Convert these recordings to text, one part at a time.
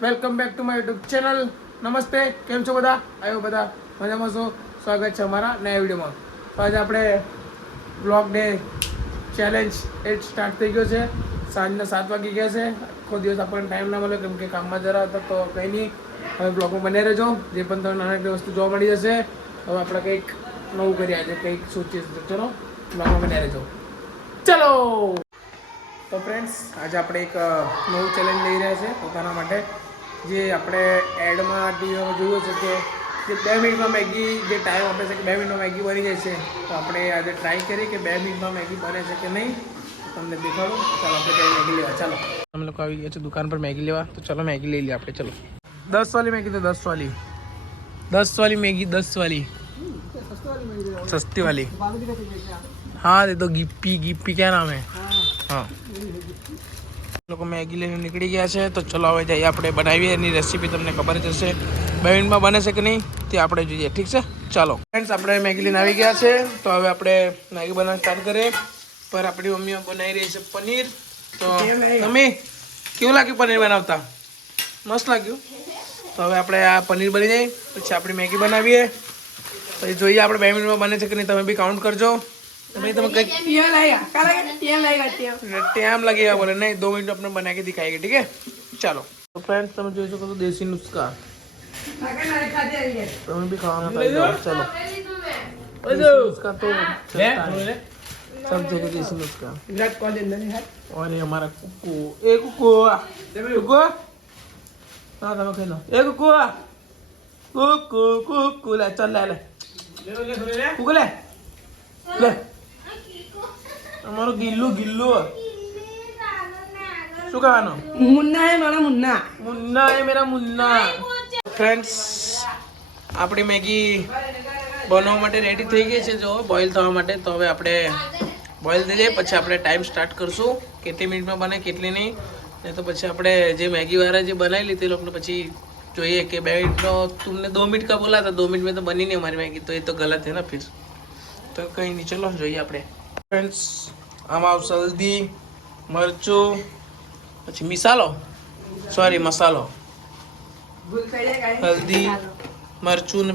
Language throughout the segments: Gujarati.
Welcome back to my YouTube channel. નમસ્તે, કેમ છો બધા? આવ્યો બધા મજામાં છો? સ્વાગત છે અમારા નયા વિડીયોમાં. તો આજે આપણે બ્લોગ ડે ચેલેન્જ સ્ટાર્ટ થઈ ગયો છે. સાંજના 7 વાગી ગયા છે. આખો દિવસ આપણને ટાઈમ ના મળે કેમ કે કામમાં જરા હતા, તો કંઈ નહીં. હવે બ્લોગમાં બને રહેજો, જે પણ તમને નાની વસ્તુ જોવા મળી જશે. હવે આપણે કંઈક નવું કરીએ, આજે કંઈક સોચીએ. તો ચલો બ્લોગમાં બને રહેજો. ચલો તો ફ્રેન્ડ્સ, આજે આપણે એક નવું ચેલેન્જ લઈ રહ્યા છે પોતાના માટે. જે આપણે એડમાં ટીવીમાં જોયું છે કે જે 2 મિનિટમાં મેગી જે ટાઈમ આપે છે કે 2 મિનિટમાં મેગી બની જાય છે. તો આપણે આજે ટ્રાય કરીએ કે 2 મિનિટમાં મેગી બને છે કે નહીં. તમને દેખાડો. ચાલો આપણે ત્યાં મેગી લેવા. ચાલો, અમે લોકો આવી ગયા છે દુકાન પર મેગી લેવા. તો ચલો મેગી લઈ લઈએ આપણે. ચલો 10 વાળી મેગી, તો 10 વાળી 10 वाली मैगी, 10 वाली सस्ती वाली. हाँ दे दो. गिप्पी क्या नाम है? हाँ, લોકો મેગી લઈને નીકળી ગયા છે. તો ચલો હવે જઈએ આપણે બનાવીએ. એની રેસીપી તમને ખબર જ હશે. 2 મિનિટમાં બને છે કે નહીં તે આપણે જોઈએ. ઠીક છે, ચાલો ફ્રેન્ડ્સ, આપણે મેગી લઈને આવી ગયા છે. તો હવે આપણે મેગી બનાવવાનું સ્ટાર્ટ કરીએ. પર આપણી મમ્મીઓ બનાવી રહી છે પનીર. તો તમે કેવું લાગ્યું પનીર બનાવતા? મસ્ત લાગ્યું. તો હવે આપણે આ પનીર બની જાય પછી આપણી મેગી બનાવીએ. પછી જોઈએ આપણે 2 મિનિટમાં બને છે કે નહીં. તમે બી કાઉન્ટ કરજો. भाई तुम टाइम लगेगा बोले नहीं, 2 मिनट अपने बना के दिखाएंगे. ठीक है, चलो. तो फ्रेंड्स, तुम जो इसको तो देसी नुस्खा तुम्हें भी खाना था. चलो उसका तो सब जगह देसी नुस्खा. और ये हमारा कुकू. ए कुकू कुकू, हाँ तुम खाई लो. ए कुकू कुकू कुकू ले. चल ले कुकू ले ले. અમારું ગિલ્લું શું કહેવાનું? મુન્ના હે મારા મુન્ના. મુન્ના હે મેરા મુન્ના. ફ્રેન્ડ્સ, આપણી મેગી બનાવવા માટે રેડી થઈ ગઈ છે. જો બોઇલ થવા માટે. તો હવે આપણે બોઇલ થઈ જાય પછી આપણે ટાઈમ સ્ટાર્ટ કરશું. કેટલી મિનિટમાં બને કેટલી નહીં. ને તો પછી આપણે જે મેગીવાળા જે બનાવી લીધી લોકોને પછી જોઈએ કે 2 મિનિટનો तुमने 2 मिनट का बोला था, 2 मिनट में तो बनी नहीं हमारी मैगी. तो ये तो गलत है ना फिर. તો કંઈ નહીં, ચલો જોઈએ આપણે. ફ્રેન્ડ્સ, આમાં આવશે હલ્દી, મરચું, પછી મસાલો. હલ્દી, મરચું ને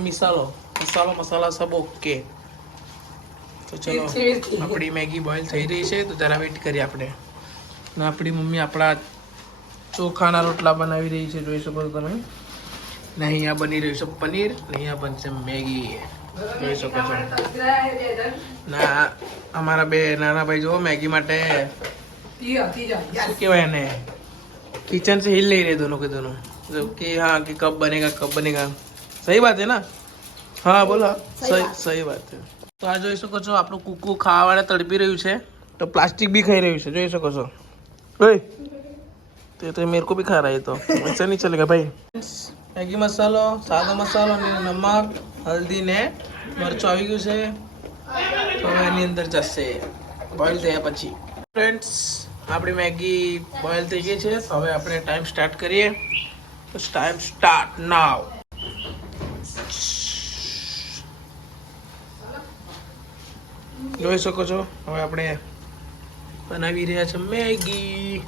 મસાલા સબ ઓકે. તો ચલો, આપણી મેગી બોઇલ થઈ રહી છે. તો જરા વેઇટ કરીએ આપણે. ને આપણી મમ્મી આપણા ચોખાના રોટલા બનાવી રહી છે. જોઈ શકો છો તમે. ને અહીંયા બની રહ્યું છે પનીર. ને અહીંયા બનશે મેગી. જોઈ શકો છો. ના, અમારા બે નાના ભાઈ જો मैगी માટે શું કહેવાય એને, किचन से हिल नहीं रहे दोनों के दोनों. कि हाँ कि कब बनेगा. सही बात है ना? हाँ बोलो. सही बात है. તો આ જોઈ શકો છો આપણું કુકુ ખાવાવાળા તડપી રહ્યું છે. તો પ્લાસ્ટિક બી ખાઈ રહ્યું છે. જોઈ શકો છો. तो मेरे को भी खा रहा है. तो ऐसा नहीं चलेगा भाई. मैगी मसालो, सादा मसालो ने नमक, हल्दी ने मरचું આવી ગયું છે. તો એની અંદર જશે બોઇલ થયા પછી. ફ્રેન્ડ્સ, આપણી મેગી બોઇલ થઈ ગઈ છે. હવે આપણે ટાઈમ સ્ટાર્ટ કરીએ. તો ટાઈમ સ્ટાર્ટ નાવ. જોઈ શકો છો હવે આપણે બનાવી રહ્યા છે મેગી.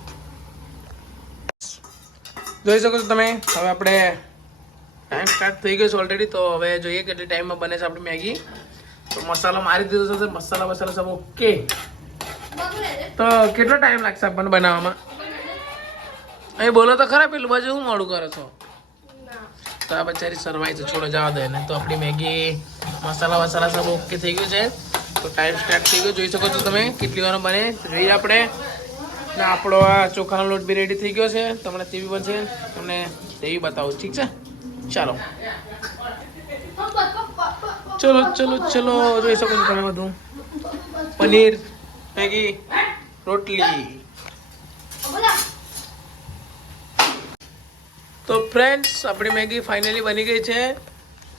જોઈ શકો છો તમે. હવે આપણે ટાઈમ સ્ટાર્ટ થઈ ગયો છે ઓલરેડી. તો હવે જોઈએ કેટલી ટાઈમમાં બને છે આપણી મેગી. તો મસાલો મારી દીધો છે. મસાલા સબ ઓકે. તો કેટલો ટાઈમ લાગશે આપણને બનાવવામાં? અહીં બોલો તો ખરા. પેલું બાજુ હું મોડું કરો છો? તો આ બચારી સરવાઈ છે. છોડો, જવા દે ને. તો આપણી મેગી મસાલા સબ ઓકે થઈ ગયું છે. તો ટાઈમ સ્ટાર્ટ થઈ ગયો. જોઈ શકો છો તમે કેટલી વાર બને. જોઈએ આપણે. ને આપણો આ ચોખાનો લોટ બી રેડી થઈ ગયો છે. તમને તે બી બનશે. તમને તે બી બતાવું. ઠીક છે, ચાલો. ચલો. જોઈ શકો છો તમે બધું. પનીર, મેગી, રોટલી. તો ફ્રેન્ડ્સ, આપણી મેગી ફાઇનલી બની ગઈ છે.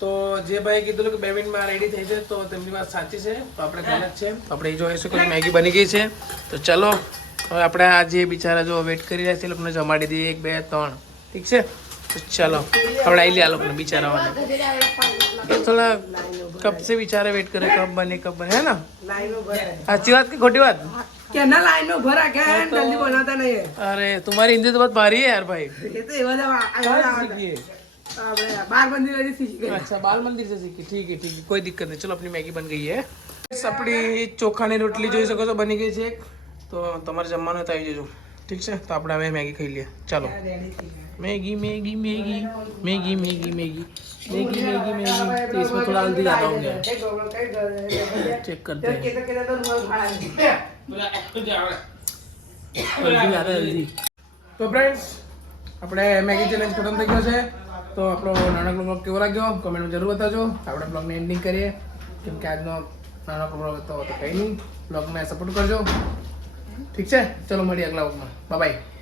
તો જે ભાઈ કીધું કે 2 મિનિટમાં રેડી થઈ છે, તો તેમની વાત સાચી છે. તો આપણે ગલત છે. આપણે જોઈ શકો છો મેગી બની ગઈ છે. તો ચલો હવે આપણે આ જે બિચારા જો વેટ કરી રહ્યા છે એ લોકોને જમાડી દઈએ. 1 2 3. ઠીક છે, તો ચલો ખવડાવી લે આ લોકોને બિચારાઓને. ये थोड़ा कब से बेचारे वेट करे कब बने है ना. अच्छी बात की खोटी बात? કે ના લાઈન નો ભરા કે જલ્દી બનાતા નહીં अरे तुम्हारी हिंदी तो बहुत भारी है यार भाई એ તો એવા જ આપણે બાર મંદિર હજી શીખી ગયા अच्छा बाल मंदिर से सीखी ठीक है कोई दिक्कत नहीं चलो अपनी मैगी बन गई है આપણી ચોખાની રોટલી જોઈ શકો છો બની ગઈ છે એક તો તમારે જમવાનું હોય તો આવી જજો ઠીક છે તો આપણે હવે મેગી ખાઈ લઈએ ચાલો Maggi Maggi Maggi Maggi Maggi Maggi Maggi Maggi Maggi तो इसमें थोड़ा हल्दी ज़्यादा हो गया चेक करते हैं हल्दी ज़्यादा हल्दी तो फ्रेंड्स આપણે મેગી ચેલેન્જ ખતમ થઈ ગયો છે તો આપણો નાનકડો બ્લોગ કેવો લાગ્યો કમેન્ટમાં જરૂર બતાવજો આપણે બ્લોગને એન્ડિંગ કરીએ કેમ કે આજનો નાનકડો બ્લોગ હતો તો કંઈ નહીં બ્લોગને સપોર્ટ કરજો ઠીક છે ચલો મળીએ અગલા બ્લોગમાં બાય બાય